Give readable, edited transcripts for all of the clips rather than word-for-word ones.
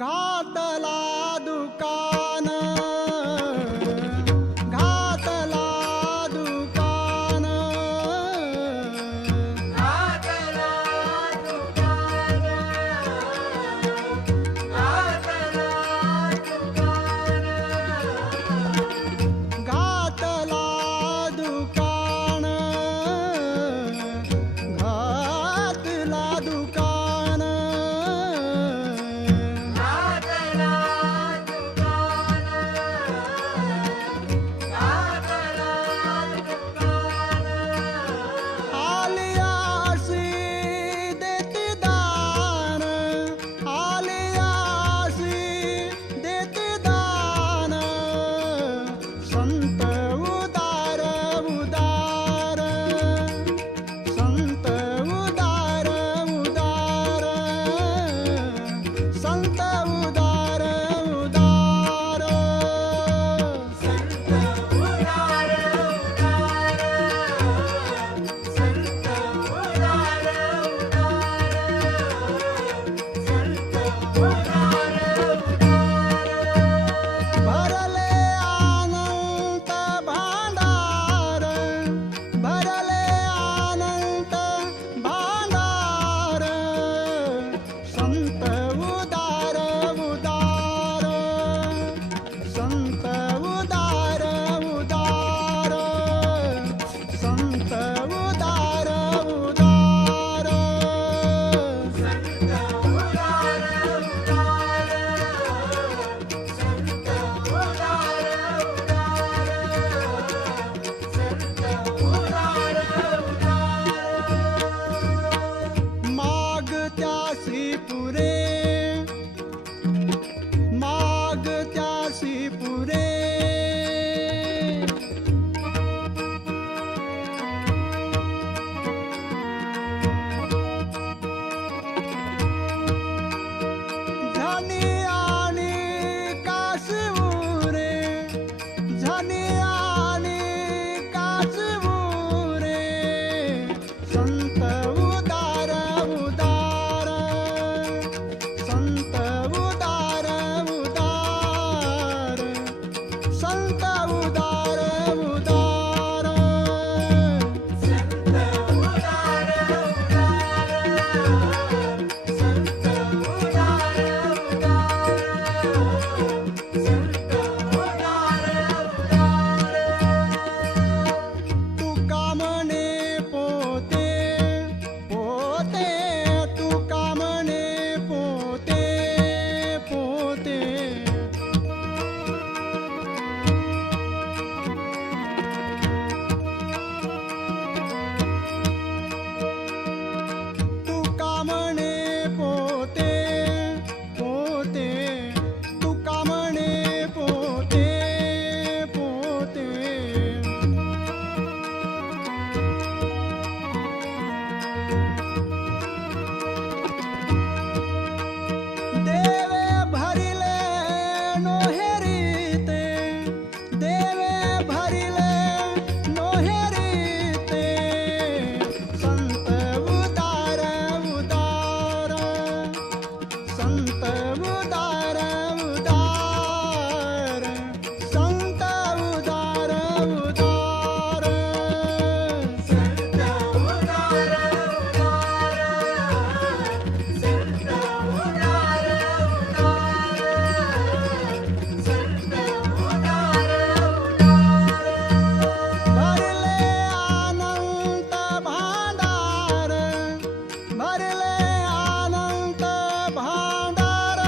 घातला दुकान घातला दुकान घातला दुकान घातला दुकान घातला दुकान घातला दुकान संत उदार उदार संत उदार उदार संत उदार उदार संत उदार उदार संत उदार उदार भरले अनंत भांडार भरले अनंत भांडार संत उदार उदार संत उदार उदार संत उदार उदार संत उदार मागत्यासी पुरे मागत्यासी पुरे झनी आणि कासवुरे झनी आणि कासवुरे संत उदार उदार संत उदार उदार संत उदार उदार संत उदार संत उदार तुका म्हणे पोते पोते तुका म्हणे पोते पोते तुका म्हणे पोते पोते तुका म्हणे पोते पोते देवे भरिले नोहेरीते देवे भरिले नोहेरीते संत उदार उदार संत उदार उदार संत उदार उदार संत उदार भरले अनंत भांडार भरले अनंत भांडार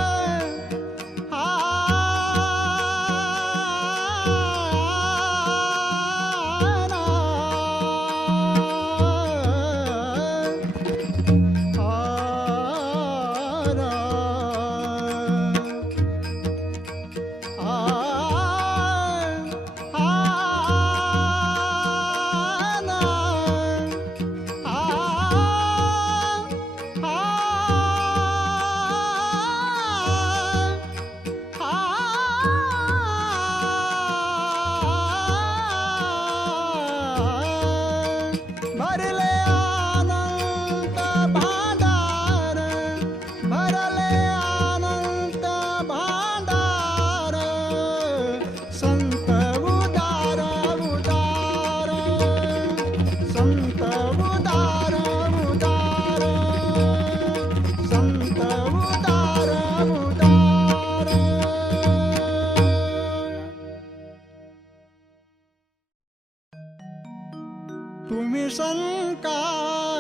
संकादिक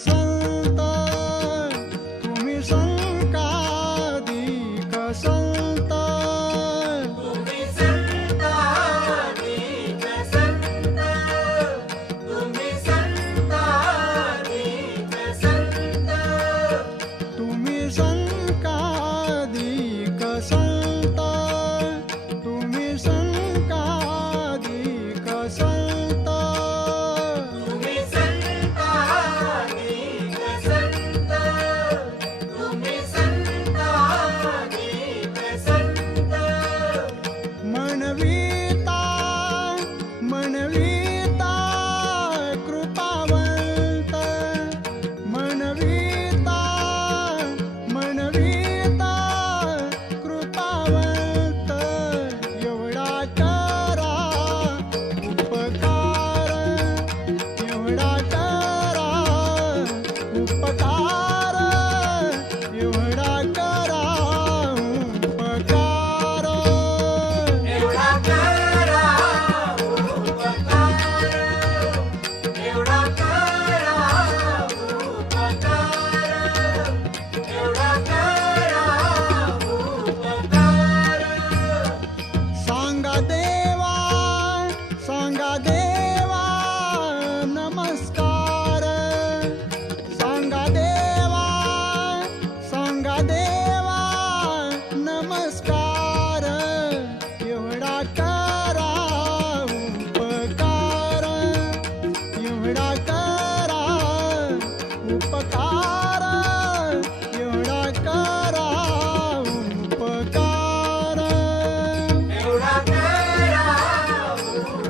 संत, तुम्ही संकादिक संत, तुम्ही संतानिक संत, तुम्ही संतानिक संत, तुम्ही संकादिक संत, तुम्ही संकादिक संत, तुम्ही संतानिक संत, तुम्ही संतानिक संत, मनविता मनविता कृपावंत, मनविता मनविता कृपावंत, एवढा करा उपकार, एवढा करा उपकार, एवढा करा उपकार. एवढा करा उपकार, एवढा करा उपकार, एवढा करा उपकार. सांगा देवा, सांगा देवा नमस्कार, सांगा देवा, सांगा देवा नमस्कार, एवढा करा उपकार, एवढा करा उपकार, एवढा करा उपकार. एवढा करा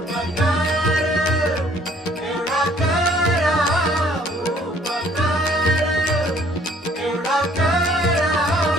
उपकार, एवढा करा उपकार, एवढा करा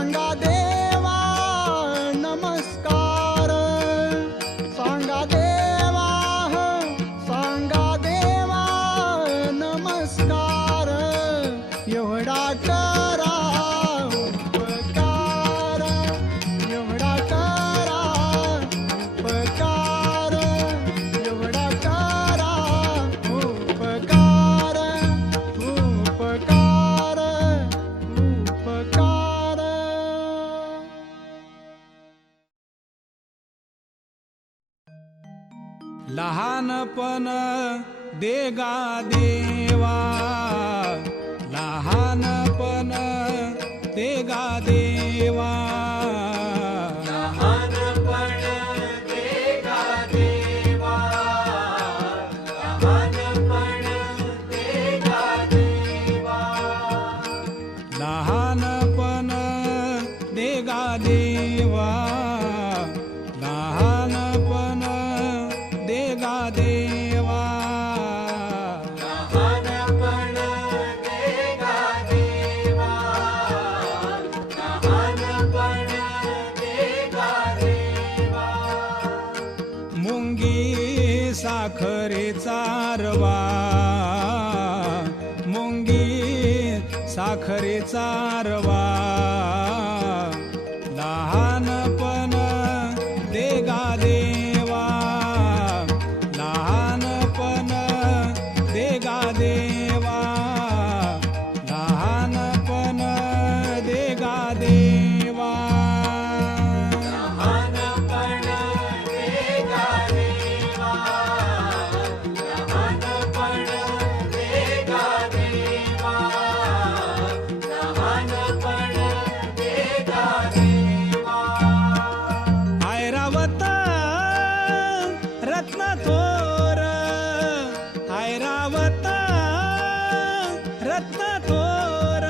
सांगा देवा नमस्कार, सांगा देवा, सांगा देवा नमस्कार, एवढा करा उपकार, एवढा करा उपकार, एवढा करा उपकार, उपकार, उपकार. लहानपण देगा देवा, लहानपण देगा देवा. लहानपण देगा देवा, लहानपण देगा देवा. लहानपण देगा देवा, लहानपण देगा देवा. लहानपण देगा देवा, लहानपण देगा देवा. मुंगी साखरेचा रवा, मुंगी साखरेचा रवा. लहानपण देगा देवा, लहानपण देगा देवा, लहानपण देगा देवा. लहानपण देगा देवा, लहानपण देगा देवा, लहानपण देगा देवा. ऐरावत रत्न थोर, ऐरावत रत्न थोर.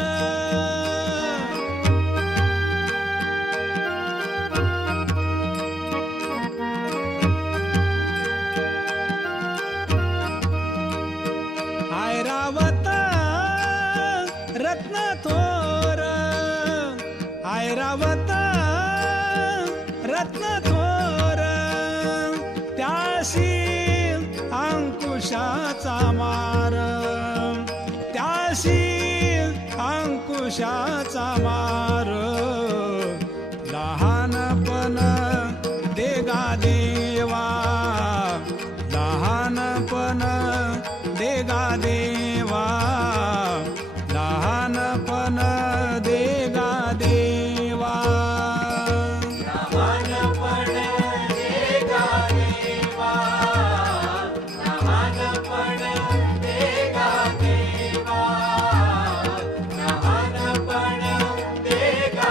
ऐरावत रत्न थोर, ऐरावत रत्न थोर. त्याशी अंकुशाचा मार, त्याशी अंकुशाचा मार. लहानपण देगा देवा, लहानपण देगा देवा, लहानपण देगा देवा. लहानपण देगा देवा, लहानपण देगा देवा, लहानपण देगा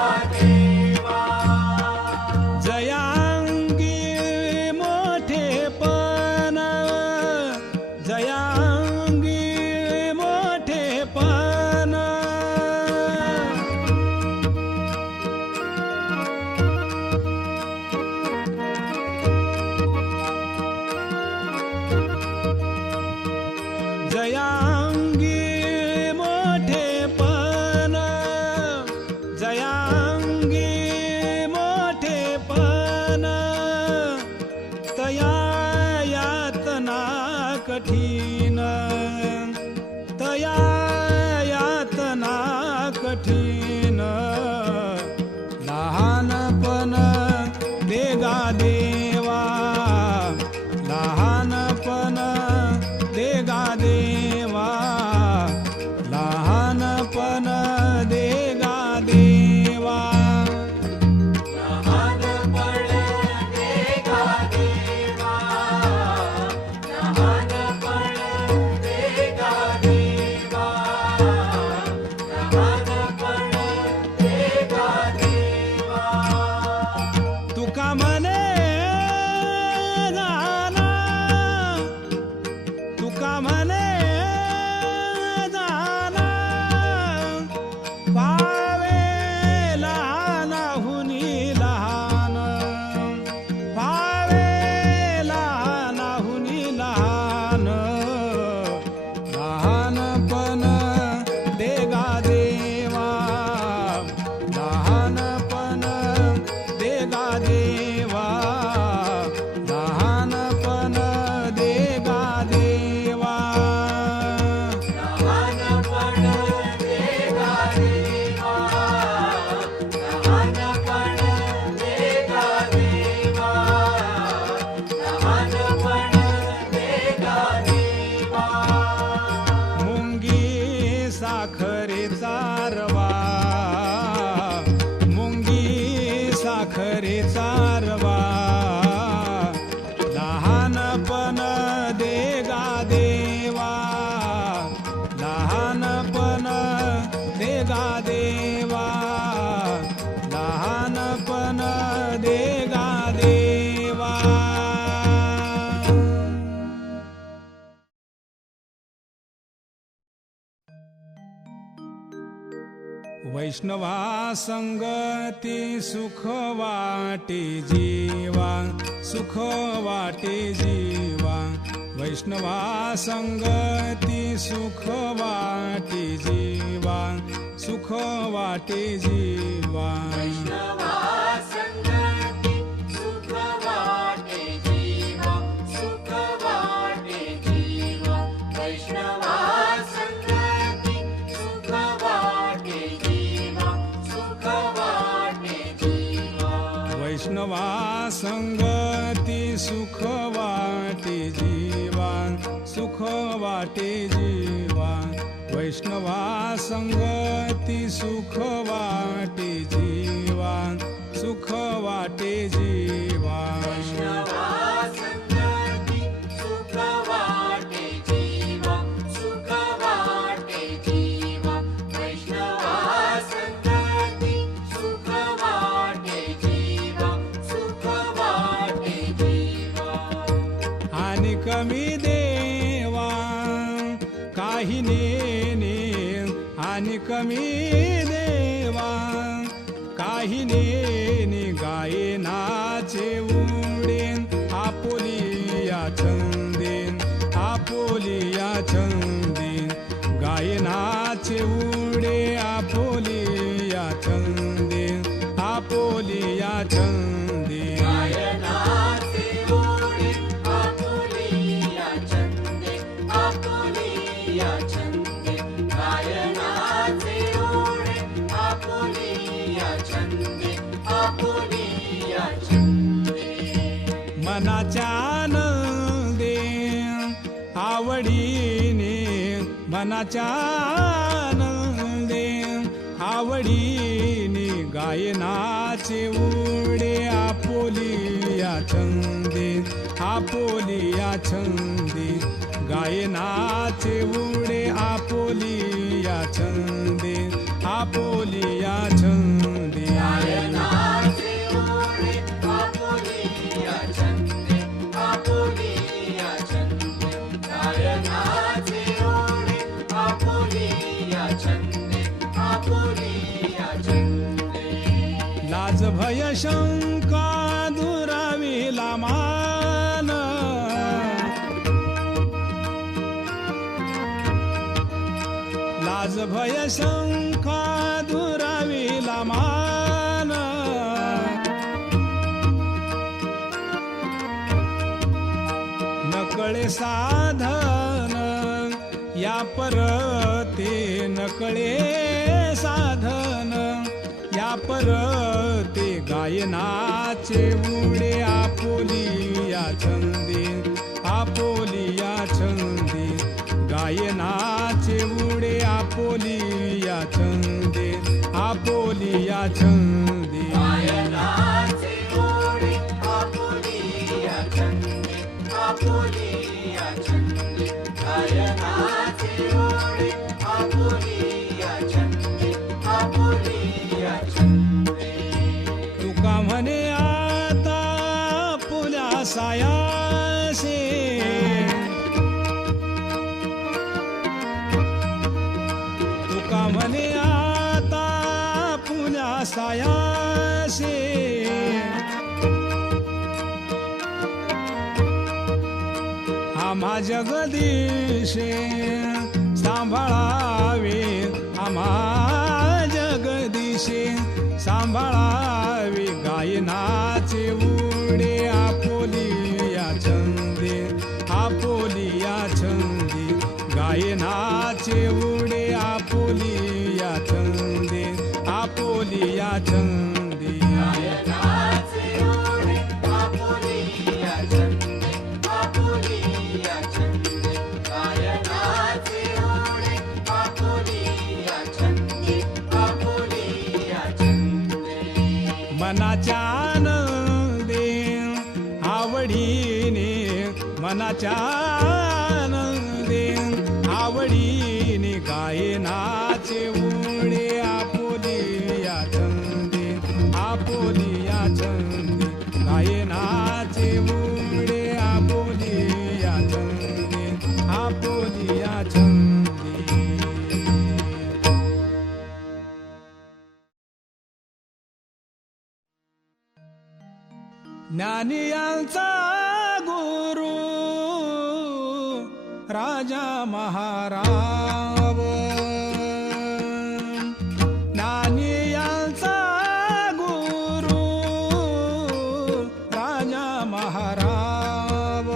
खरे चारवा लहानपण देगा देवा लहानपण देगा देवा लहानपण देगा देवा. वैष्णवा संगती सुख वाटे जीवा सुख वाटे जीवा वैष्णवा संगती सुख वाटे जीवा सुख वाटे जीवा. वैष्णवा संगती सुख वाटे जीवा सुख वाटे जीवा वैष्णवा संगती सुख वाटे जीवा सुख वाटे जीवा. वैष्णवा संगती सुख वाटे जीवा सुख वाटे जीवा वैष्णवा संगती सुख वाटे जीवा सुख वाटे जीवा. वैष्णवा संगती सुख वाटे जीवा सुख वाटे जीवा वैष्णवा संगती सुख वाटे जीवा सुख वाटे जीवा. आणि कमी देवा काही नेने आणि कमी देवा काही नेने गायनाचे उडेन आपोलिया छंदेन आपोलिया छंदेन गायनाचे उडे आपोलिया छंदेन आपोलिया छंदेन. गायनाचे ओढे आपुलिया छंदे आपुलिया छंदे गायनाचे ओढे आपुलिया छंदे आपुलिया छंदे. मनाच्या आनंदे आवडीने मनाच्या आनंदे आवडीने गायनाचे उडे आपोलिया छंदे आपोलिया छंदे गायनाचे उडे आपोलिया छंदे आपोलिया छंदे. गायनाचे ओढे आपुलिया छंदे आपुलिया छंदे गायनाचे ओढे आपुलिया छंदे आपुलिया छंदे. लाज भय शंका दुराविला मान लाज भय शंका दुराविला मान नकळे साधन या परते नकळे साधन या परते गायनाचे उडे आपोलिया छंदे आपोलिया छंदे गायनाचे उडे आपोलिया छंदे आपोलिया छंदे. गायनाचे ओढे आपुलिया छंदे आपुलिया छंदे गायनाचे ओढे आपुलिया छंदे आपुलिया छंदे. तुका म्हणे आता पुल्या सायासे तुका म्हणे आता पुल्या सायासे आम्हा जगदीशे सांभाळावे आम्हा जगदीशे सांभाळावे गायनाचे उडे आपोलिया छंदे आपोलिया छंदे गायनाचे उडे आपोलिया छंदे आपोलिया छंदे. गायनाचे ओढे आपुलिया छंदे आपुलिया छंदे गायनाचे ओढे आपुलिया छंदे आपुलिया छंदे. मनाच्या आनंदी आवडीने मनाच्या आनंदी आवडीने गायनाचे उडे आपुलिया छंदी आपुलिया छंदी गायनाचे उडे आपुलिया छंदी आपुलिया छंदी. ज्ञानियांचा गुरु राजा महाराव ज्ञानियांचा गुरु राजा महाराव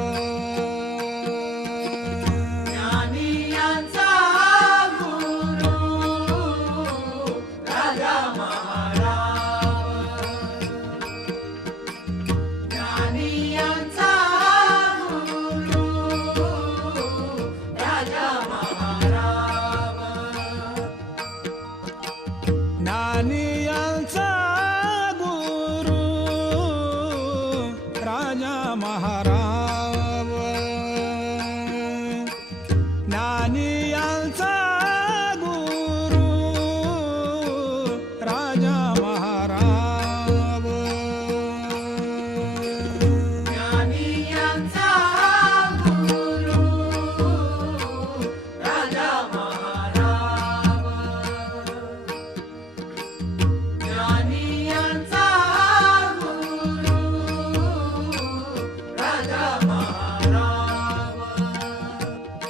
ज्ञानियांचा गुरु राजा महाराव ज्ञानियांचा गुरु राजा महाराव ज्ञानियांचा गुरु राजा महाराव ज्ञानियांचा गुरु राजा महाराव ज्ञानियांचा गुरु राजा महाराव ज्ञानियांचा गुरु राजा महाराव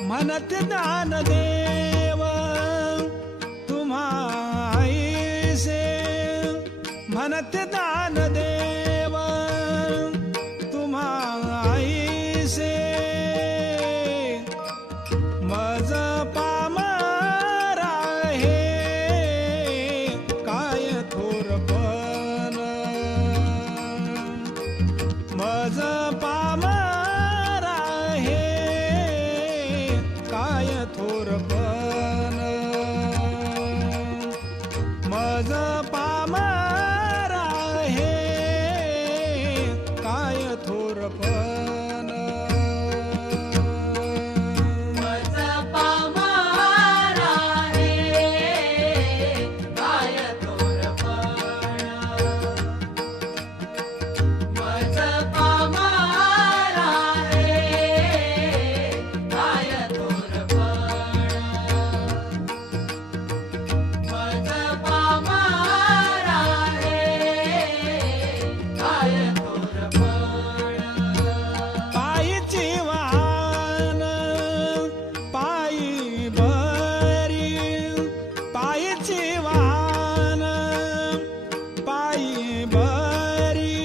म्हणत ज्ञानदेव तुम्हाईसे म्हणत ज्ञानदेव तुम्हाईसे मज पामर आहे काय थोरपण मज पामर आहे काय थोरपण मज पामर आहे काय थोरपण मज पामर आहे काय थोरपण मज पामर आहे काय थोरपण मज पामर आहे काय थोरपण पायीची वाहन पायी बरी पायीची वाहन पायी बरी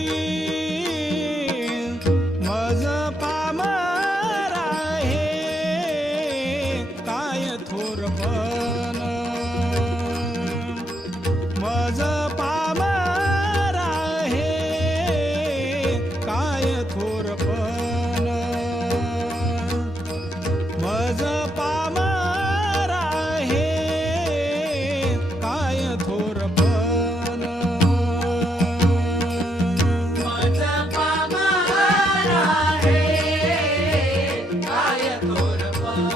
मज पामर आहे काय थोरपण मज पामर आहे काय थोरपण मज पामर आहे काय थोरपण मज पामर आहे काय थोरपण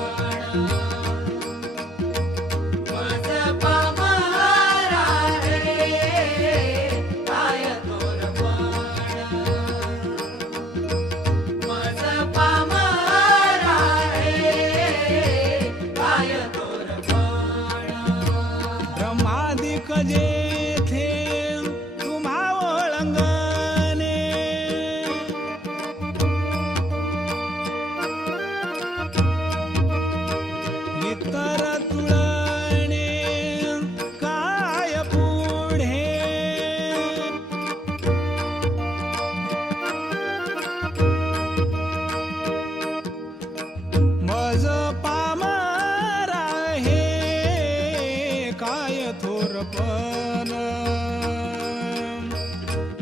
मज पामर आहे काय थोरपण मज पामर आहे काय थोरपण ब्रह्मादिक जेथे तुम्हा ओळंगणे इतर तुळणे काय पुढे मज पामर आहे काय थोरपण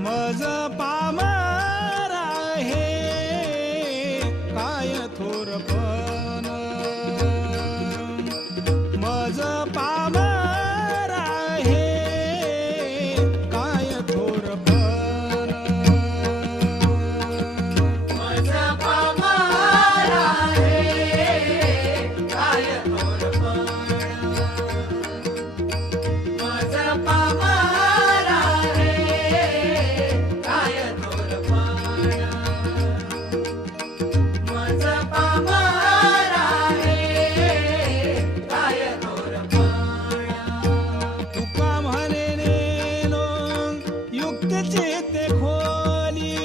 मज पामर आहे काय थोरपण मज पामर आहे काय थोरपण पायीची ते खोली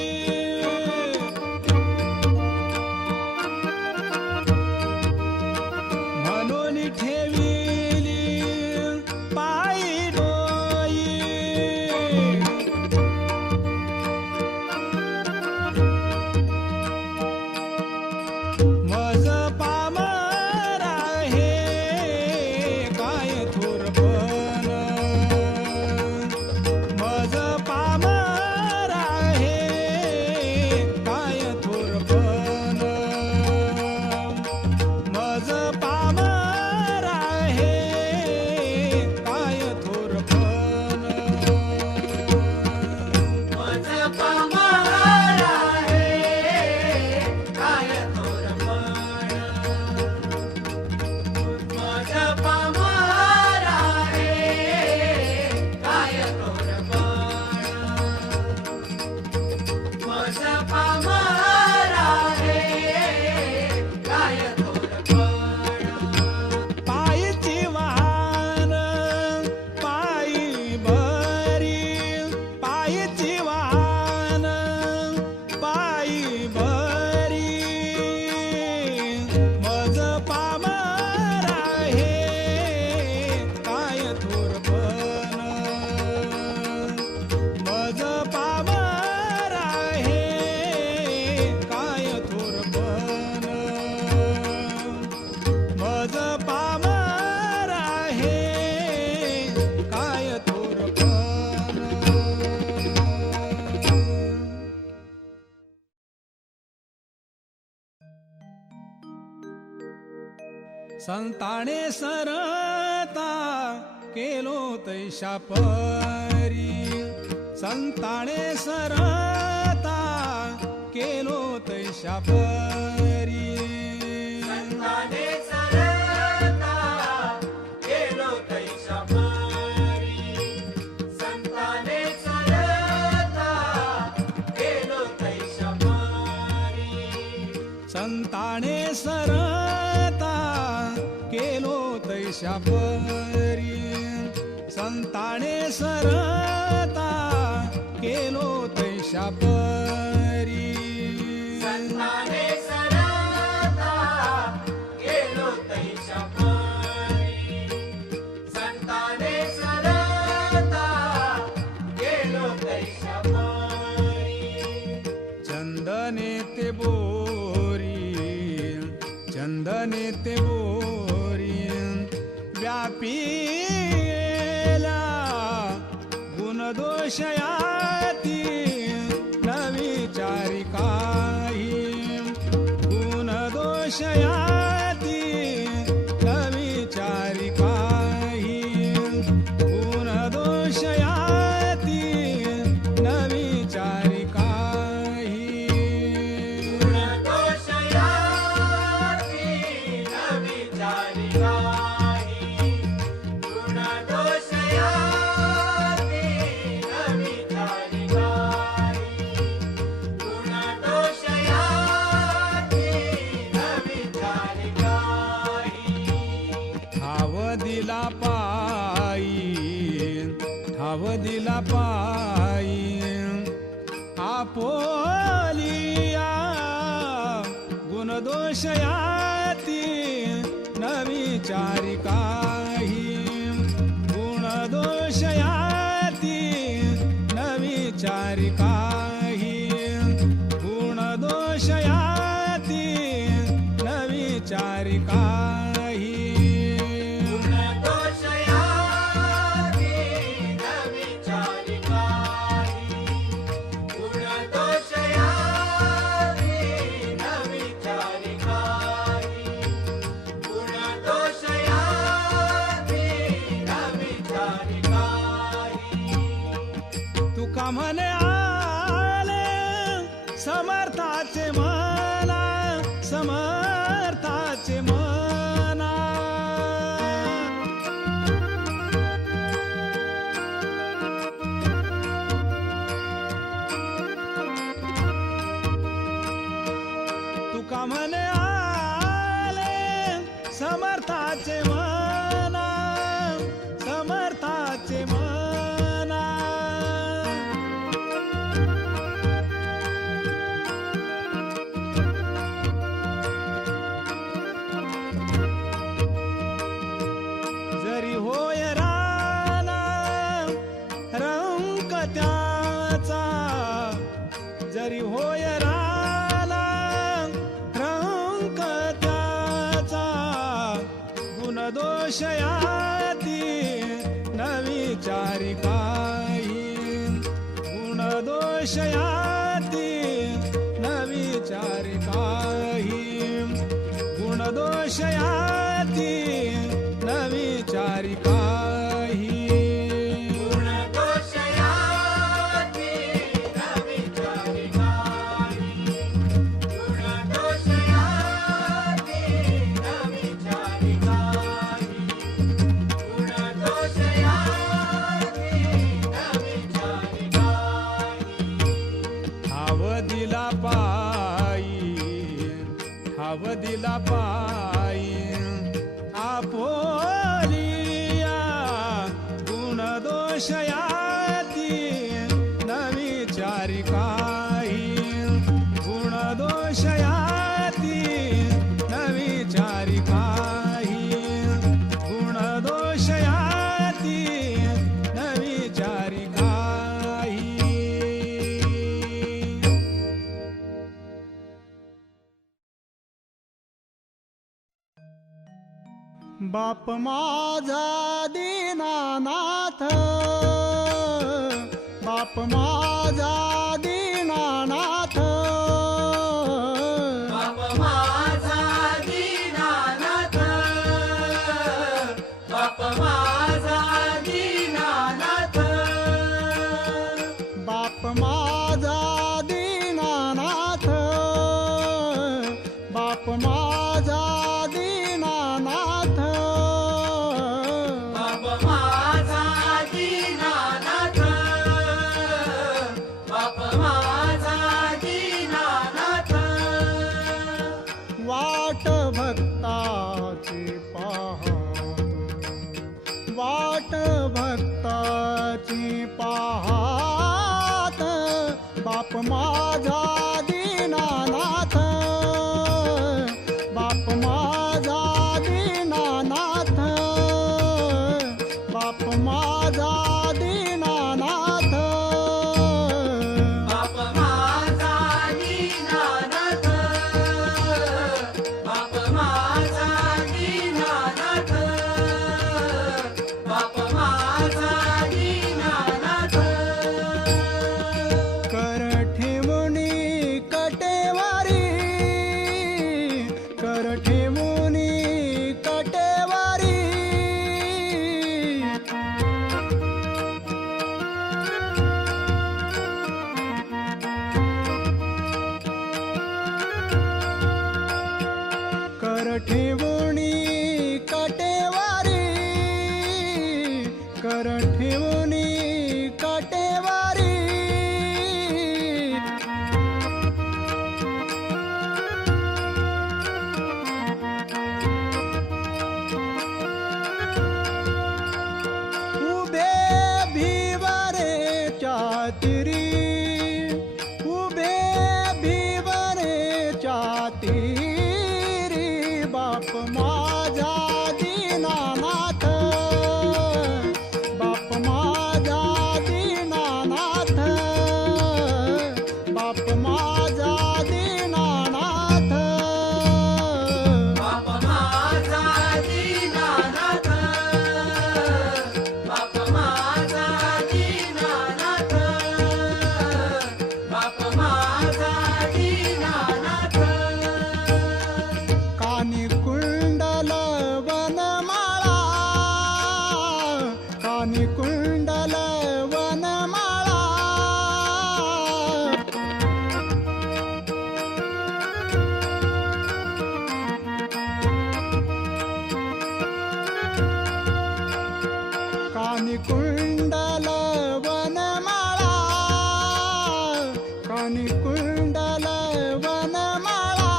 म्हणून ठेविली पायी डोई मज पामरा हे काय थोरपण मज पामरा हे काय थोरपण मज पामरा हे काय थोरपण मज पामरा हे काय थोरपण मज पामरा हे काय थोरपण मज पामरा हे काय थोरपण पायीची वाहन पायी भरी पायीची वाहन पायी भरी मज पामरा हे काय थोरपण मज पामरा हे काय थोरपण मज पामरा हे काय थोरपण संताने सरता केलो तैशा परी संताने सरता केलो तैशा परी संताने सरता केलो तैशा परी संताने सरता केलो तैशा परी संताने सरता केलो तैशा परी संताने सरता केलो तैशा परी संताने सरता केलो तैशा परी संताने सरता केलो तैशा परी चंदने ते बोरी चंदने ते बोरी व्यापीला गुणदोषयाती न विचारी काही गुणदोषयाती न विचारी काही गुणदोषयाती न विचारी काही गुणदोषयाती न विचारी काही गुणदोषयाती न विचारी काही गुणदोषयाती न विचारी काही ठाव दिला पायी आपोलिया गुणदोषयाती न विचारी काही गुणदोषयाती न विचारी काही गुणदोषयाती न विचारी काही गुणदोषयाती न विचारी काही गुणदोषयाती न विचारी काही गुणदोषयाती न विचारी काही तुका म्हणे आले समर्थाचे मना समर्थाचे मना तुका म्हणे आले समर्थाचे मना समर्थाचे मना तरी होय राला रंक त्याचा गुणदोष याती न विचारी काही गुणदोष याती न विचारी काही गुणदोष याती न विचारी काही दिला पायी आपोलिया गुणदोष याती न विचारी काही गुणदोष याती न विचारी काही गुणदोष याती न विचारी काही बाप माझा दीनानाथ बाप माझा दीनानाथ बाप माझा दीनानाथ बाप माझा दीनानाथ बाप माझा दीनानाथ बाप माझा दीनानाथ बाप माझा दीनानाथ बाप माझा दीनानाथ वाट भक्ताची पाहत वाट भक्ताची पाहत बाप माझा दीनानाथ बाप माझा दीनानाथ बाप माझा दीनानाथ बाप माझा दीनानाथ बाप माझा दीनानाथ बाप माझा दीनानाथ कर ठेवणी कटेवारी कर ठेवणी कटेवारी कर ठेवणी कटेवारी कर ठेवणी कटेवारी उभे भिवरे चातिरी उभे भिवरे चातिरी बाप माझा दीनानाथ बाप माझा दीनानाथ बाप माझा दीनानाथ बाप माझा दीनानाथ बाप माझा दीनानाथ बाप माझा दीनानाथ कानी कुंडल वनमाळा कानी कुंडल वनमाळा कानी कुंडल वनमाळा कानी कुंडल वनमाळा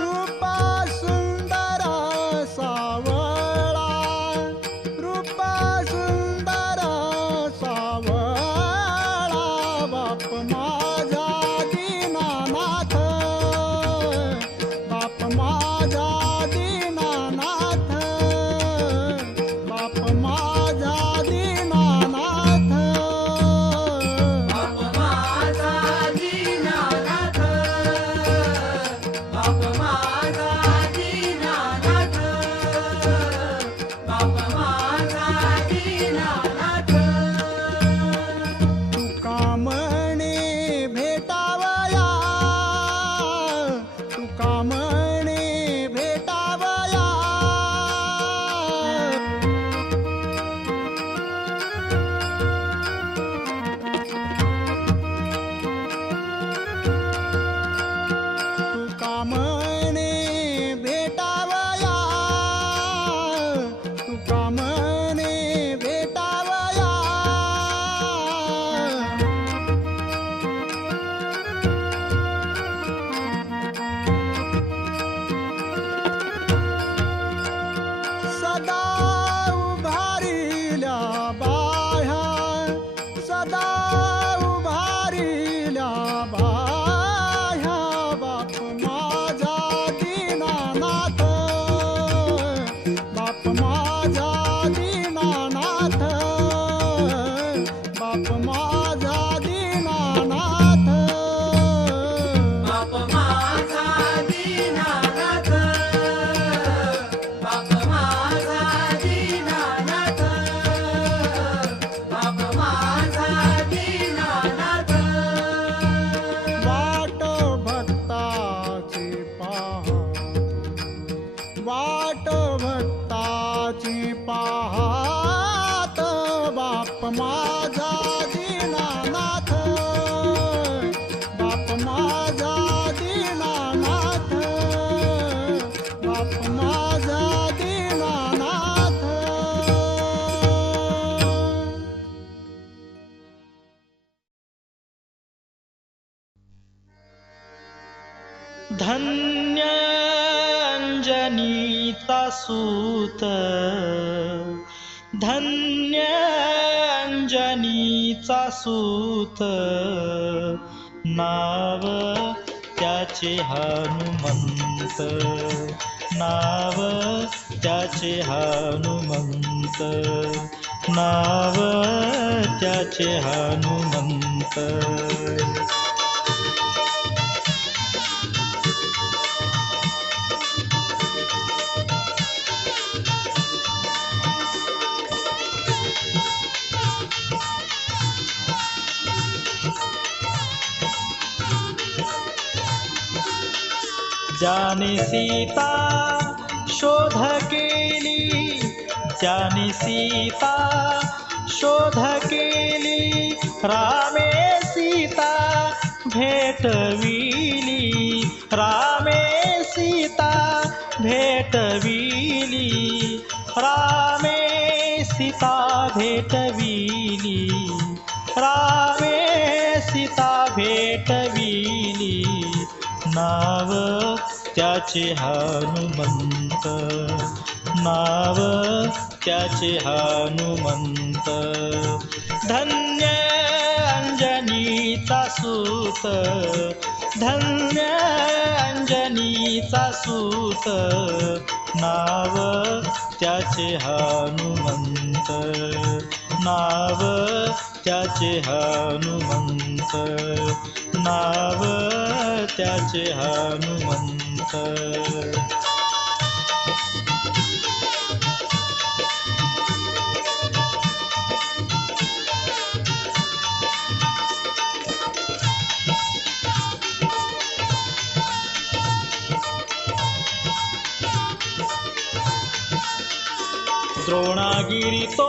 रूपा सुंदर सावळा रूपा सुंदर सावळा बाप माझा दीनानाथ बाप माझा म्हणे भेटावया, तुका म्हणे भेटावया. सदा उभारिल्या बाह्या, सदा उभारिल्या बाह्या. बाप माझा दीनानाथ, बाप माझा दीनानाथ, बाप माझा दीनानाथ. बाप माझा दीनानाथ, बाप माझा दीनानाथ, बाप माझा दीनानाथ. वाट भक्ताची पहा, वाट भक्ताची पाहात. बाप माझा दीनानाथ, बाप माझा दीनानाथ, बाप माझा दीनानाथ. धन्य अंजनीचा सूत, धन्य अंजनीचा सूत. नाव त्याचे हनुमंत, नाव त्याचे हनुमंत, नाव त्याचे हनुमंत. ज्याने सीता शोध केली, ज्याने सीता शोध केली. रामे सीता भेटविली, रामे सीता भेटविली, रामे सीता भेटविली, रामे सीता भेटविली. नाव त्याचे हनुमंत, नाव त्याचे हनुमंत. धन्य अंजनीचा सूत, धन्य अंजनीचा सूत. नाव त्याचे हनुमंत, नाव त्याचे हनुमंत, नाव त्याचे हनुमंत. द्रोणागिरी तो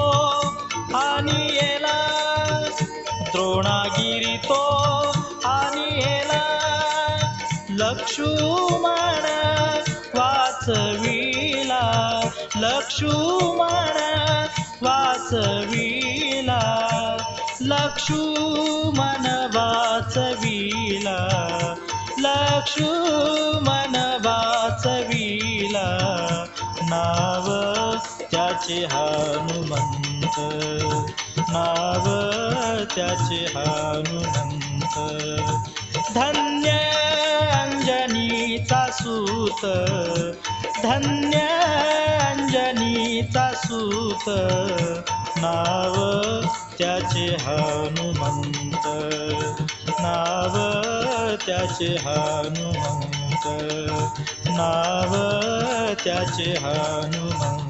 आणिला, द्रोणागिरी तो आणिला. लक्ष्मण वाचविला, लक्ष्मण वाचविला, लक्ष्मण वाचविला, लक्ष्मण वाचविला. नाव त्याचे हनुमंत, नाव त्याचे हनुमंत. धन्य अंजनीचा सूत, धन्य अंजनीचा सूत. नाव त्याचे हनुमंत, नाव त्याचे हनुमंत, नाव त्याचे हनुमंत.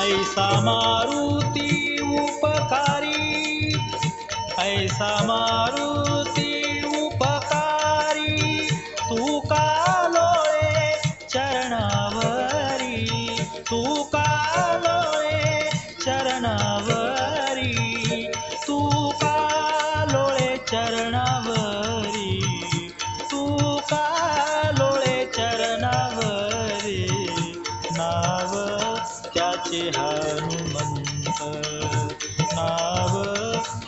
ऐसा मारुती उपकारी, ऐसा मारुती उपकारी तू का लोळे चरणावरी तू का लोळे चरणावरी तू का लोळे चरणावरी तू का लोळे चरणावरी नाव त्याचे हनुमंत नाव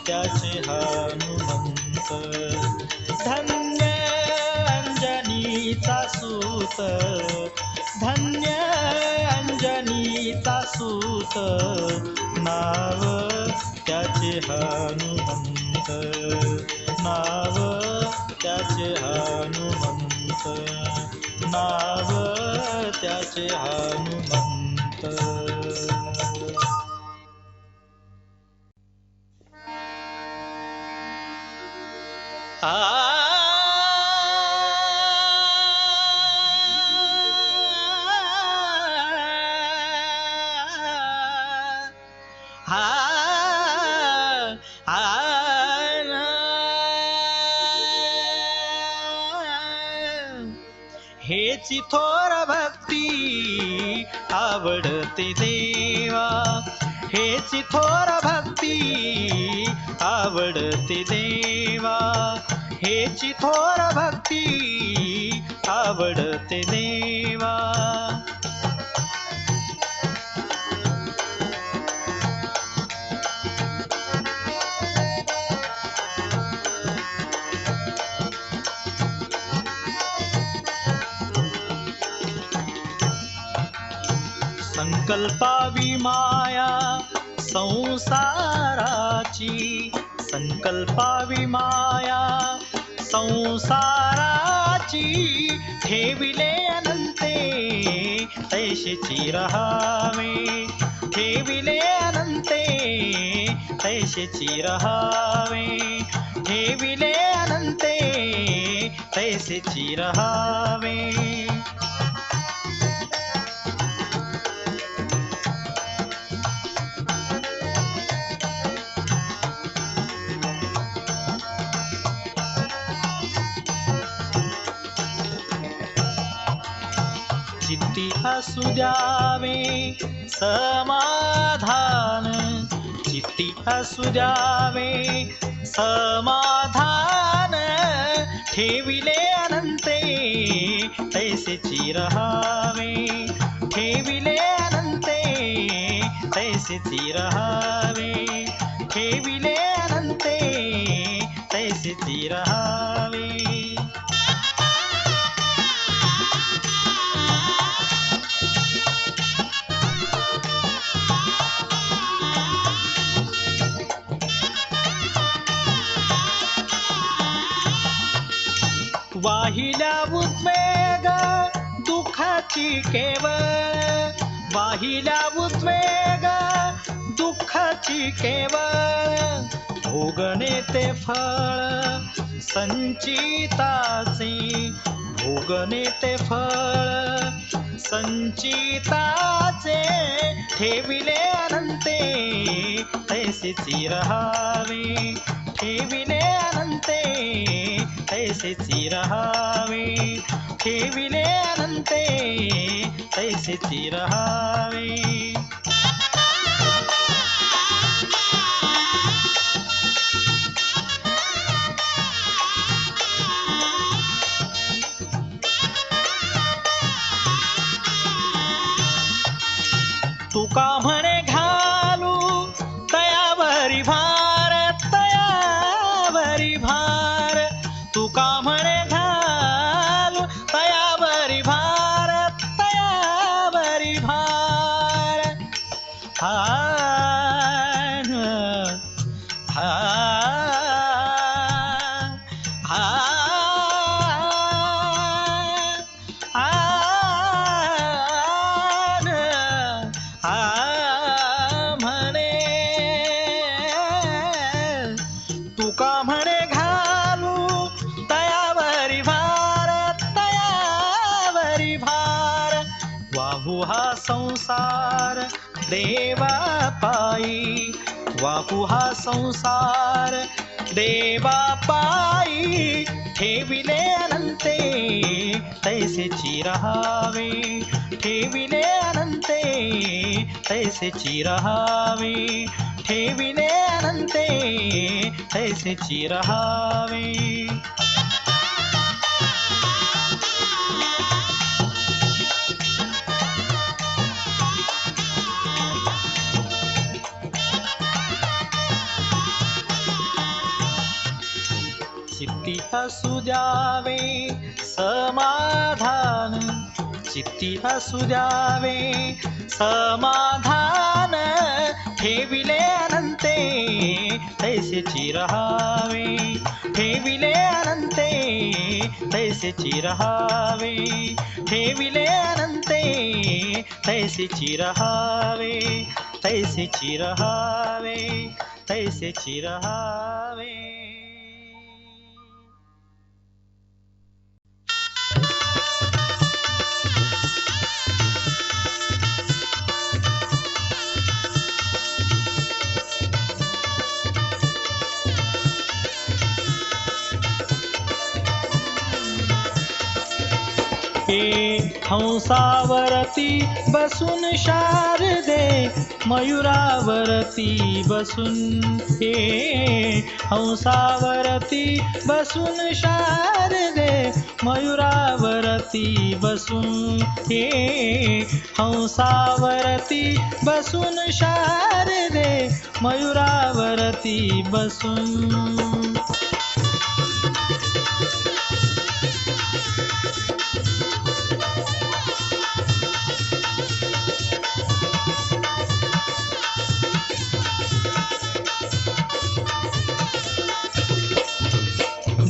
त्याचे हनुमंत धन्य अंजनीचा सूत धन्य अंजनीचा सूत नाव त्याचे हनुमंत नाव त्याचे हनुमंत नाव त्याचे हनुमंत हेची थोर भक्ती आवडते देवा हेची थोर भक्ती आवडते देवा हेची थोर भक्ती आवडते देवा संकल्पावी माया संसाराची संकल्पावी माया संसाराची ठेविले अनंते तैशेची रहावे ठेविले अनंते तैशेची रहावे ठेविले अनंते तैसेची रहावे चित्ती असू द्यावे समाधान चित्ती असू द्यावे समाधान ठेविले अनंते तैसेची रहावे ठेविले अनंते तैसेची रहावे ठेविले अनंते तैसेची रहावे वाहिल्या उद्वेग दुःखाची केवळ वाहिल्या उद्वेग दुःखाची केवळ भोगणे ते फळ संचिताचे भोगणे ते फळ संचिताचे ठेविले अनंते तैसेची रहावे ठेविले अनंते तैसेची रहावे ठेविले अनंते तैसेची रहावे तुका म्हणे घालू तयावरी भार तयावरी भार तुका म्हणे घालू तयावरी भार तयावरी भार हा हा हा म्हणे तुका म्हणे घालू तयावरी भार तयावरी भार वाहू हा संसार देवा पायी वाहू हा संसार देवा पायी ठेविले अनंते तैसेची रहावे ठेविले अनंते तैसेची रहावे ठेविले अनंते तैसेची रहावे चित्ती असू द्यावे समाधान चित्ती असू द्यावे समाधान ठेविले अनंते तैसेची रहावे ठेविले अनंते तैसेची रहावे ठेविले अनंते तैसेची रहावे तैसेची रहावे तैसेची रहावे हंसावरती बसून शारदे मयुरावरती बसून हंसावरती बसून शारदे मयुरावरती बसून हंसावरती बसून शारदे मयुरावरती बसून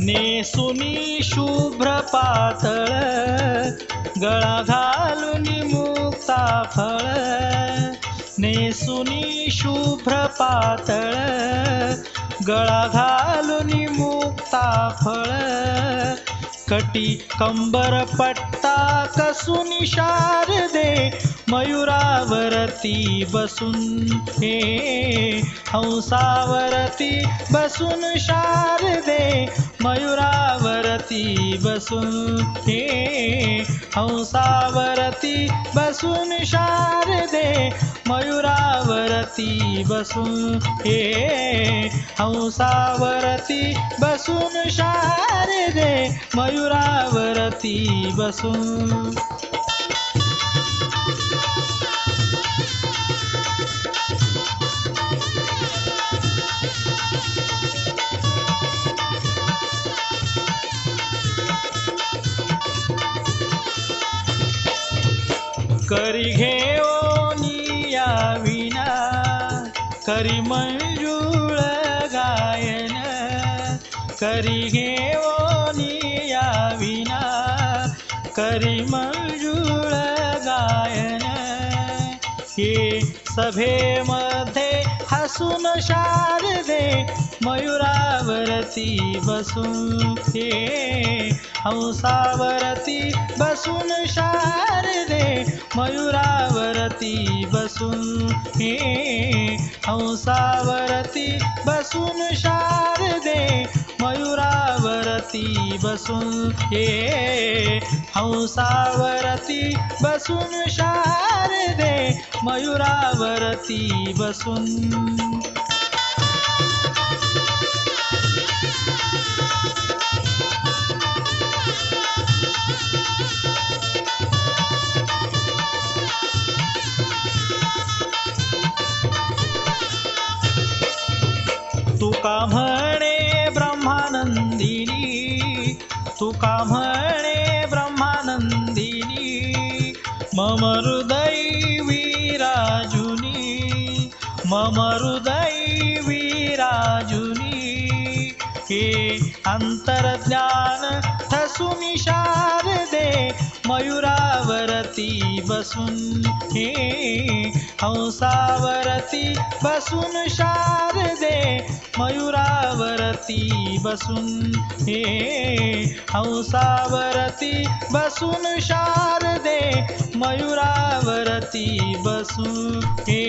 नेसुनी शुभ्र पातळ गळा घालून मुक्ता फळ नेसुनी शुभ्र पातळ गळा घालून मुक्ता फळ कटी कंबर पट्टा कसून शारदे मयुरावरती बसून हंसावरती बसून शारदे मयुरावरती बसून हंसावरती बसून शारदे मयुरावरती बसून हंसावरती बसून शारदे मयुरावरती बसून करी घेऊनी या विना करी मंजुळ गायन करी घेऊनी या विना करी मंजुळ गायन हे सभेमध्ये हसून शारदे मयुरावरती बसून हंसावरती बसून शारदे मयुरावरती बसून हंसावरती बसून शारदे मयुरावरती बसून हंसावरती बसून शारदे मयुरावरती बसून तुका म्हणे ब्रह्मानंदिनी तुका म्हणे ब्रह्मानंदिनी मम हृदय विराजुनी मम हृदय विराजुनी हे अंतर्ज्ञान ठसूनी शारदे मयुरावरती बसून हे हंसावरती बसून शारदे मयुरावरती बसून हे हंसावरती बसून शारदे मयुरावरती बसून हे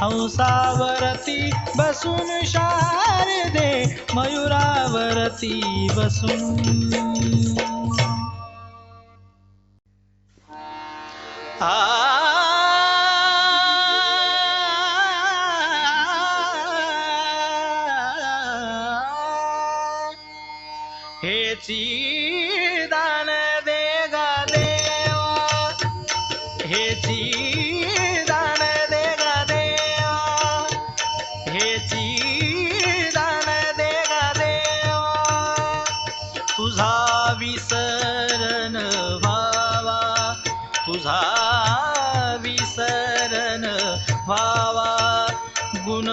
हंसावरती बसून शारदे मयुरावरती बसून हेची दान दे गा देवा हेची दान दे गा देवा हेची दान दे गा देवा तुझा विसरण व्हावा तुझा विसरण व्हावा गुण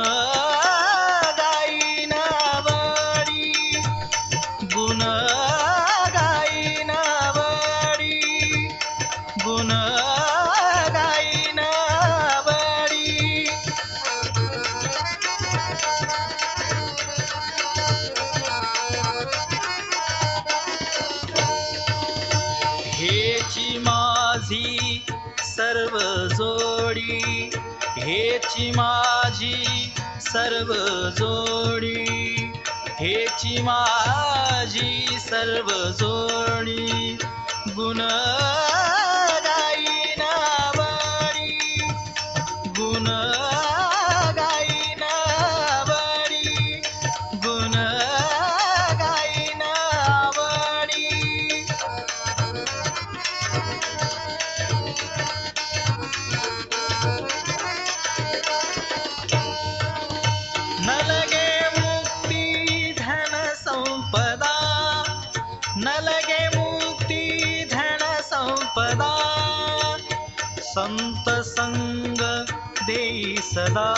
गाईन आवडी गुण गाईन आवडी गुण गाईन आवडी हेची माझी सर्व जोडी हेची माझी सर्व जोडी हेची माझी सर्व जोडी गुण गाईन आवडी गुण गाईन आवडी गुण गाईन आवडी नलगे मुक्ती धन संपदा नलगे मुक्ती धन संपदा संत संग देई सदा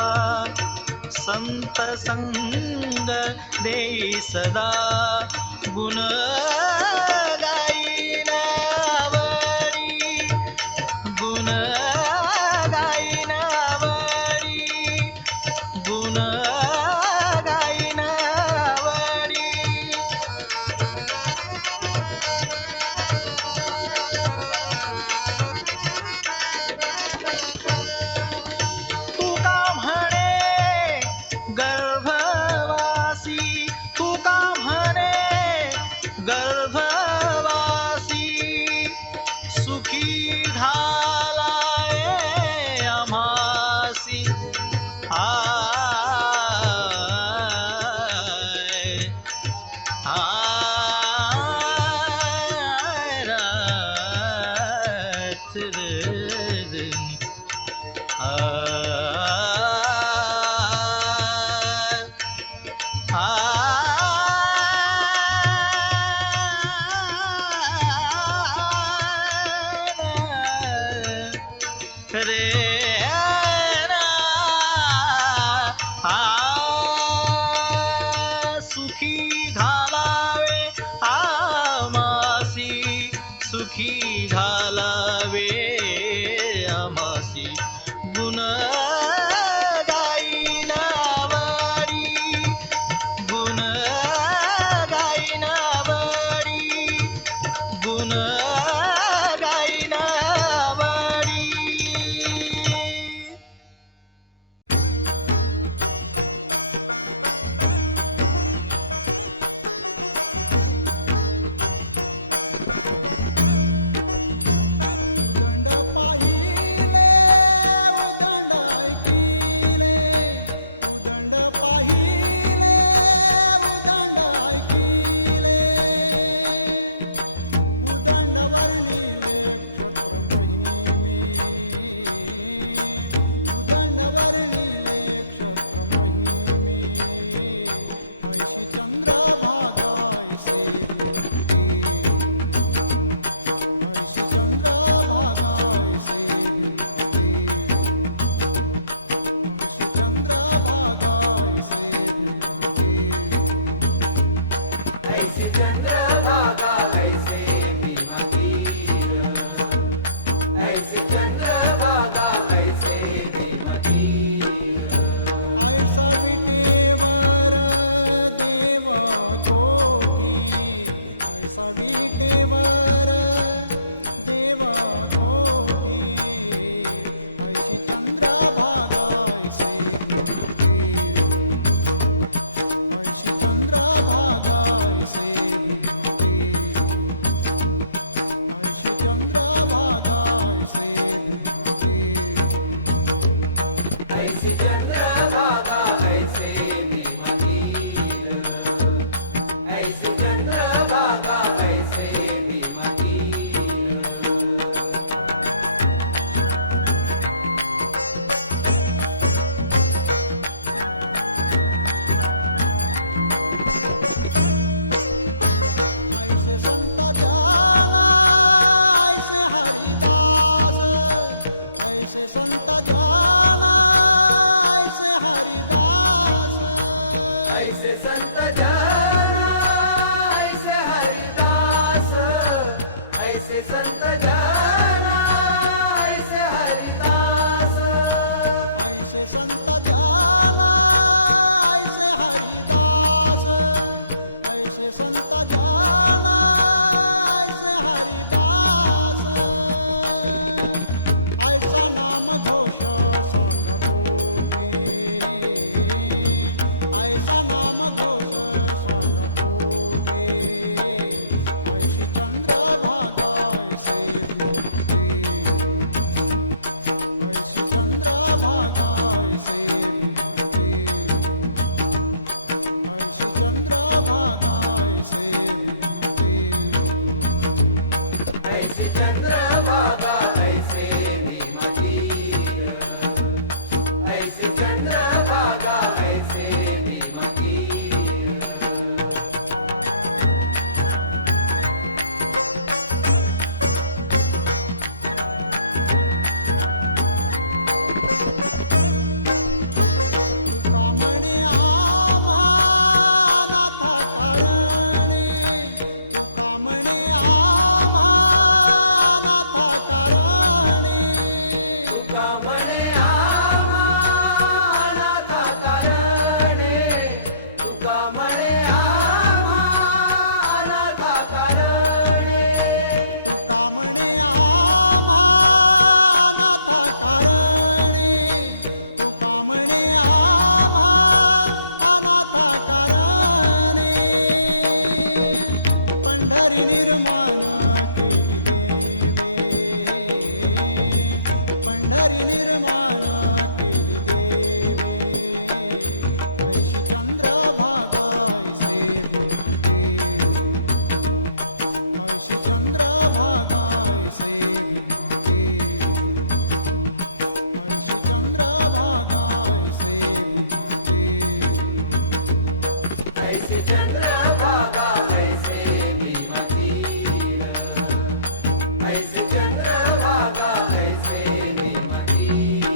संत संग देई सदा गुण गाईन आवडी गुण गाईन आवडी गुण गाईन आवडी तुका म्हणे गर्भवासी तुका म्हणे गर्भवासी सुखी झालाय आम्हासी आय आय रात्र रे सुखी घालावे आमासी सुखी घालावे आमासी गुण गाईन आवडी गुण गाईन आवडी गुण गाईन आवडी ऐसे चंद्रभागा ऐसे भीमती ऐसे चंद्रभागा ऐसे भीमतीर ऐसे चंद्रभागा ऐसे भीमतीर तुका म्हणे आम्हा अनाथा कारणे तुका म्हणे आम्हा अनाथा कारणे ऐसे चंद्रभागा ऐसे भीमतीर ऐसे चंद्रभागा ऐसे भीमतीर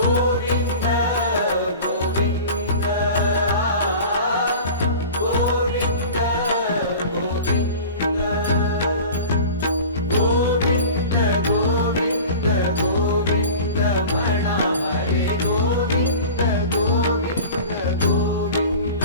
गोविंद गोविंद गोविंद गोविंद गोविंद गोविंद म्हणा हरे गोविंद गोविंद गोविंद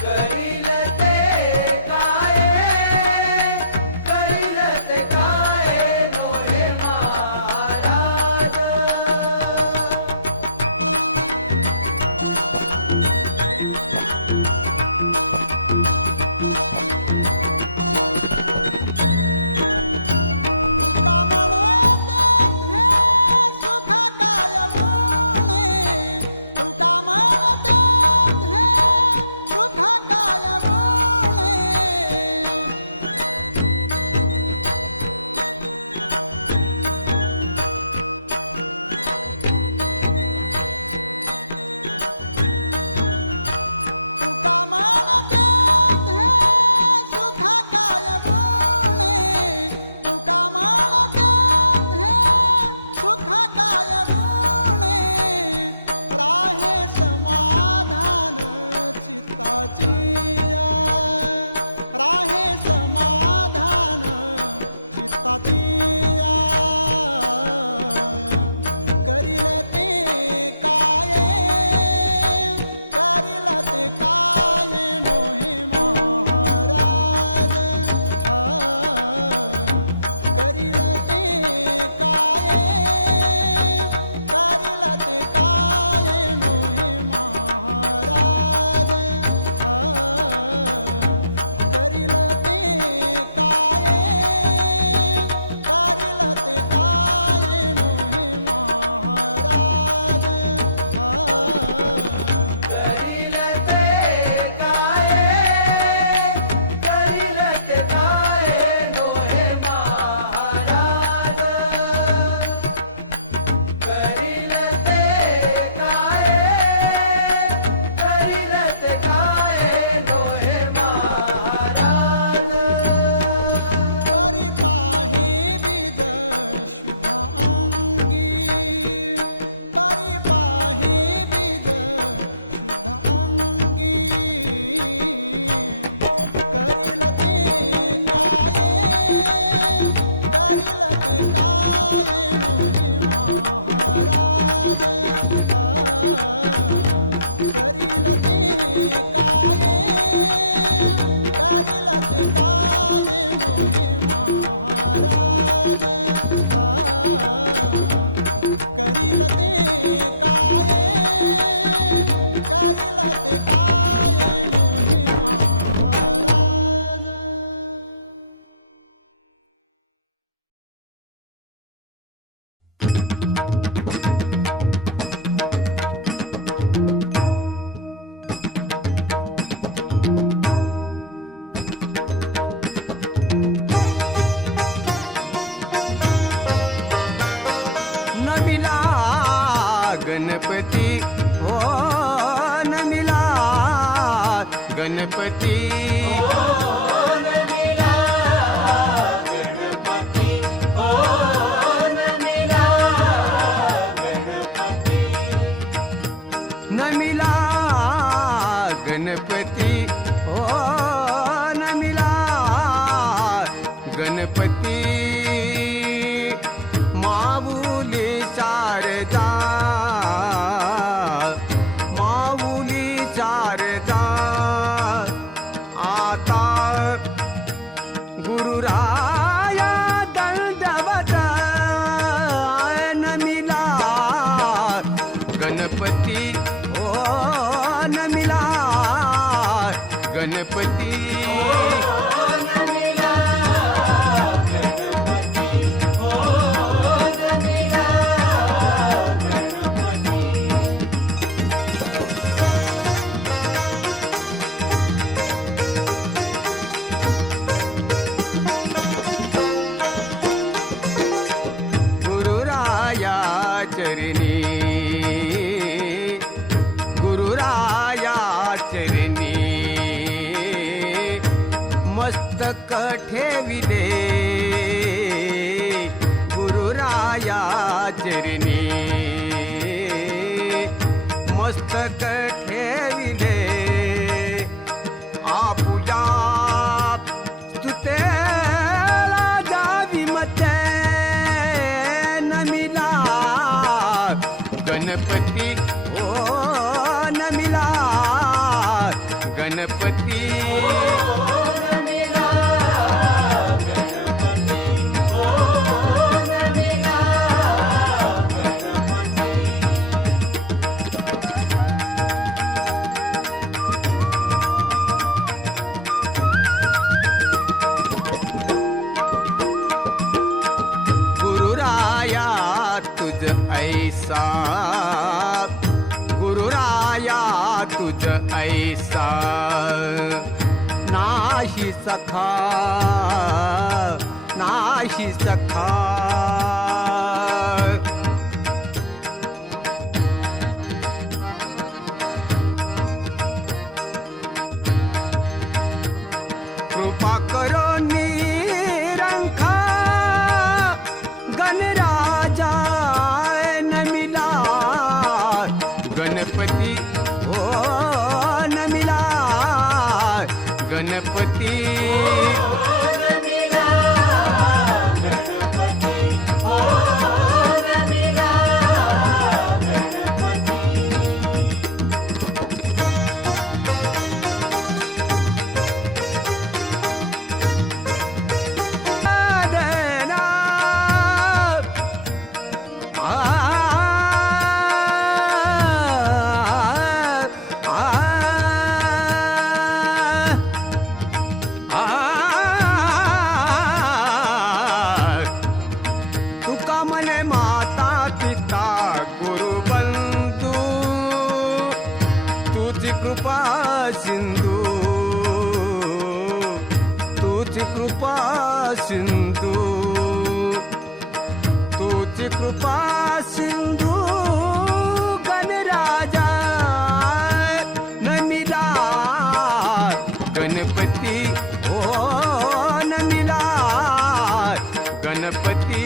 करील ते काय करील ते काय डोळे महाराज करील ते काय करील ते काय डोळे महाराज करील ते काय करील ते काय डोळे महाराज नमिला गणपती हो नमिला गणपती नमिला गणपती हो नमिला गणपती माऊली शारदा माऊली शारदा आता गुरुराया दंडवत नमिला गणपती ओ नमिला गणपती गुरुराया चरणी गुरुराया चरणी मस्तक ठेविले गुरुराया चरणी मस्तक ठेविले आपुया स्तुतेला जावी मते नमिला गणपती ओ नमिला गणपती गणपती गुरुराया तुझ ऐसा गुरुराया तुझ ऐसा नाही सखा नाही सखा कृपा करो निरंखा गणराजा नमिला गणपती ओ नमिला गणपती तुका मने माता पिता गुरु बंधू तुझी कृपा सिंधू तुझी कृपा सिंधू तुझी कृपा सिंधू गणराजा नमिला गणपती ओ नमिला गणपती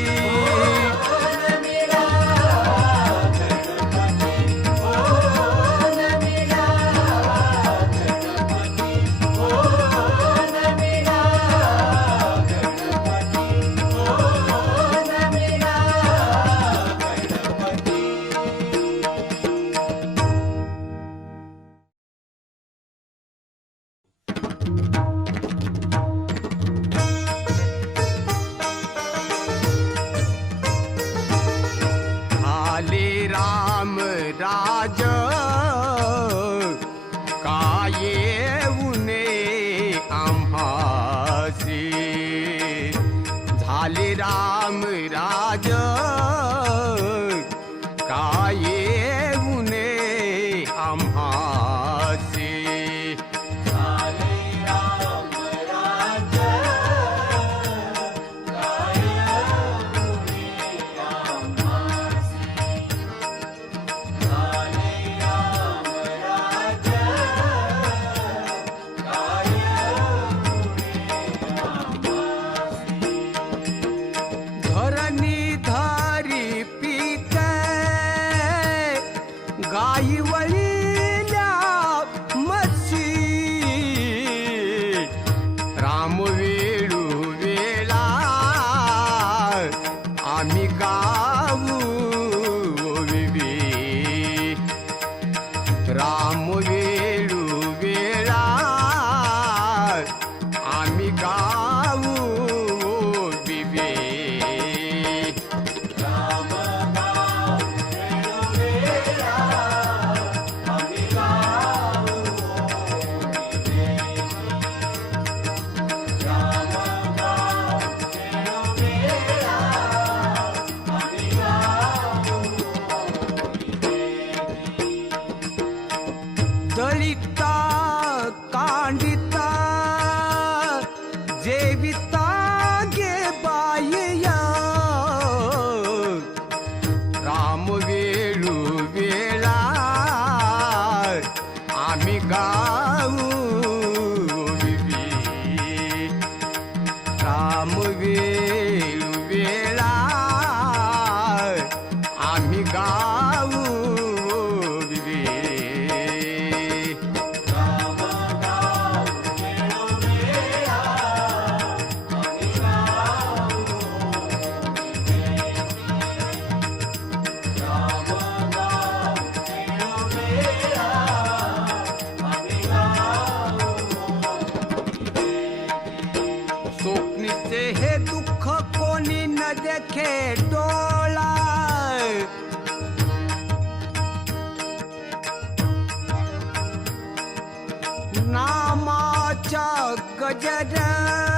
आले राम राज काये उने आम्हासी झाले राम राज काये उने आम्हासी धरणी धारी पीक गाई वळील्या मच्छी राम वेळू वेळा आम्ही गाऊ विवे राम वेळू वेळा आम्ही गाऊ विवे दलिता कांडिता जेविता गे बायया राम वेळू वेळा आम्ही गाऊ विवी राम वेळू वेळा आम्ही गाऊ विवी खेटोळा नामाच्या गजर